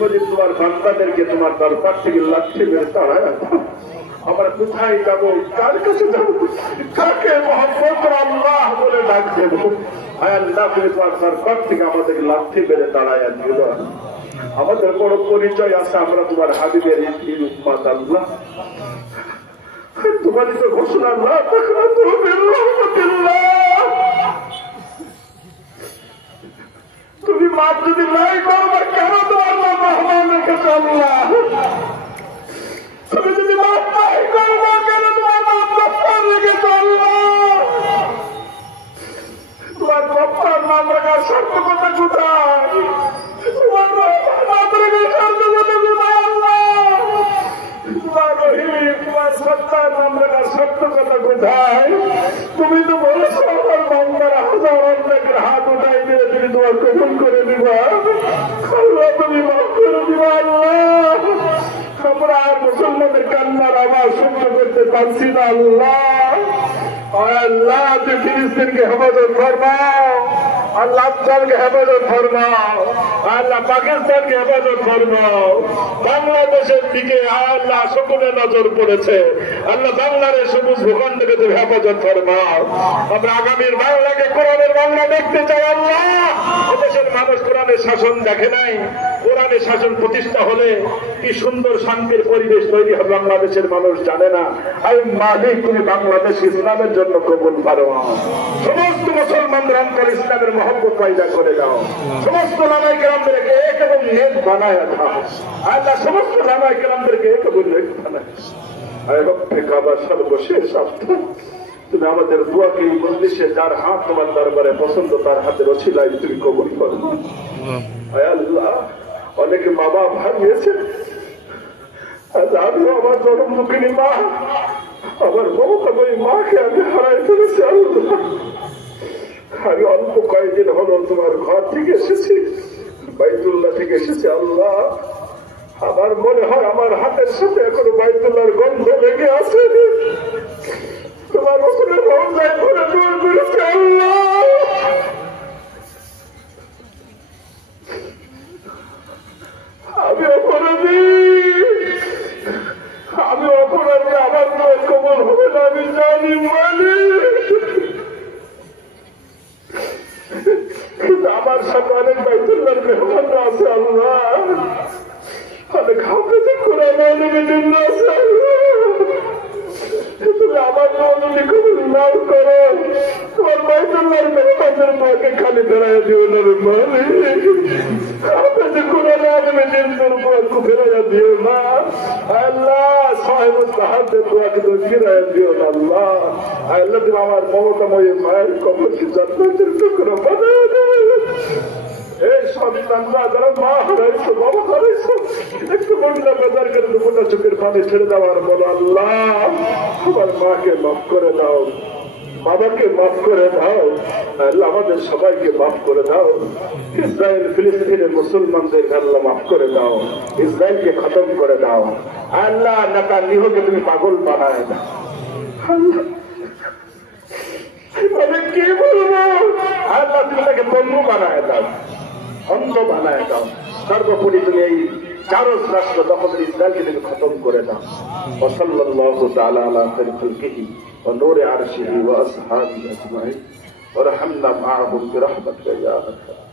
তুমি তোমার বান্দাদেরকে তোমার দরবার থেকে লাঠি মেরে তাড়ায় আমরা কোথায় যাবো, কার কাছে যাবো, কাকে মহব্বত আল্লাহ বলে ডাক দেবো? হায় আল্লাহ, তুমি তোমার দরবার থেকে আমাদেরকে লাঠি মেরে তাড়ায় দিল। আমাদের বড় পরিচয় আছে, আমরা তোমার হাবিবের উম্মত। আল্লাহ তোমারই তো ঘোষণা, আল্লাহ তুমি মাপ যদি নাই করবা কেন তোমার মেহমান রেখেছ? আল্লাহ তুমি যদি মাপ নাই করবা কেন তোমার মেহমান রেখেছ? আল্লাহ তোমার বাপ্পার নাম রাখার সার্থকতা কোথায়? তোমার বাপ্পার নাম রাখার সার্থকতা কোথায়? আল্লাহ তোমার রহিম, তোমার সত্তার নাম রাখার সার্থকতা কোথায়? তুমি তো বলেছ আমার বান্দারা হাজার অন্যের হাত উঠাই দিয়ে তুমি তোমার কবুল করে দিবা। আল্লাহ তুমি মাফ করে দিবা। আল্লাহ আমরা আর মুসলমানের কান্নার আওয়াজ সহ্য করতে পারছি না। আল্লাহ আল্লাহ তুই ফিলিস্তিনকে হেফাজত ফরমাও, আল্লাহ আফগানকে হেফাজত ফরমাও, আল্লাহ পাকিস্তানকে হেফাজত ফরমাও, বাংলাদেশের দিকে আল্লাহ সকলে নজর পড়েছে। আল্লাহ বাংলাদেশ সবুজ ভূখণ্ডকে তুমি হেফাজত ফরমাও। আমরা আগামীর বাংলাকে কোরআনের বাংলা দেখতে চাই। আল্লাহ এদেশের মানুষ কোরআনের শাসন দেখে নাই, কোরআনের শাসন প্রতিষ্ঠা হলে কি সুন্দর শান্তির পরিবেশ তৈরি হবে বাংলাদেশের মানুষ জানে না। আই মালিক তুমি বাংলাদেশ ইসলামের জন্য কবুল করো। সমস্ত মুসলমানদের অন্তর ইসলামের মহব্বত পয়দা করে দাও। সমস্ত লামায়ে কেরামদেরকে এক এবং নেক বানায় দাও। আল্লাহ সমস্ত লামায়ে কেরামদেরকে এক এবং নেক বানায়। আয় রব্বে কাবা সর্বশেষ আফতার তুমি আমাদের দোয়াকে এই মজলিসে যার হাত তোমার দরবারে পছন্দ তার হাতের ওসিলায় তুমি কবুল করো। আয় আল্লাহ অনেকে মা বাপ হারিয়েছে, আমিও আমার জন্মদুঃখিনী মা, আমার মমতাময়ী মাকে আমি হারাই ফেলেছি। আল্লাহ আমি অল্প কয়েকদিন হলো তোমার ঘর থেকে এসেছি, বাইতুল্লাহ থেকে এসেছি। আল্লাহ আমার মনে হয় আমার হাতের সাথে এখনো বাইতুল্লাহর গন্ধ লেগে আছে। তোমার ওপরে রোজায় ভরে দোয়া করেছি। আল্লাহ আমি অপরাধী, আমি অপরাধী, আমার দোয়া কবুল হবে না আমি জানি মালিক। কিন্তু আমার সাথে অনেক বাইতুল্লাহর মেহমানরা আছে। আল্লাহ অনেক হাফেজে কোরআন অনেকের জন্য আছে। তুমি আমার নজরে কবুল নাও করো, তোমার বাইতুল্লাহর মেহমানদের মাকে খালি ফেরাই দিও না রে মালিক। হাফেজে কোরআন অনেকের জন্য ফেরাইয়া দিও না। আল্লাহ সাহেব সাহায্যের দোয়াকে তুমি ফিরাইয়া দিও না। আল্লাহ আল্লাহ তুমি আমার মমতাময়ী মায়ের কবরকে জান্নাতের টুকরো বানায় দেবে। এই সন্তানরা যারা মা হারাইছো, বাবা হারাইছো, একটু মহিলা বাজার করে দুপুরটা চোখের পানি ছেড়ে দেওয়ার বলো আল্লাহ আমার মাকে মাফ করে দাও, বাবাকে মাফ করে দাও। আল্লাহ আমাদের সবাইকে মাফ করে দাও। ইসরায়েল ফিলিস্তিনের মুসলমানদের আল্লাহ মাফ করে দাও, ইসরায়েলকে খতম করে দাও। আল্লাহ নেতানিয়াহুকে তুমি পাগল বানায় দাও। আমি কি বলবো? আল্লাহ তুমি তাকে বন্ধু বানায় দাও, অন্ধ বানায় দাও। সর্বোপরি তুমি এই চারজ রাষ্ট্র দখল ইসরায়েলকে তুমি খতম করে দাও। ওয়াসাল্লাল্লাহু তাআলা আলা খায়রি খালকিহি ওয়া নূরি আরশিহি ওয়া আসহাবিহি আজমাইন ওয়া রাহমনা মাআহুম বিরহমাতিকা ইয়া আরহাম।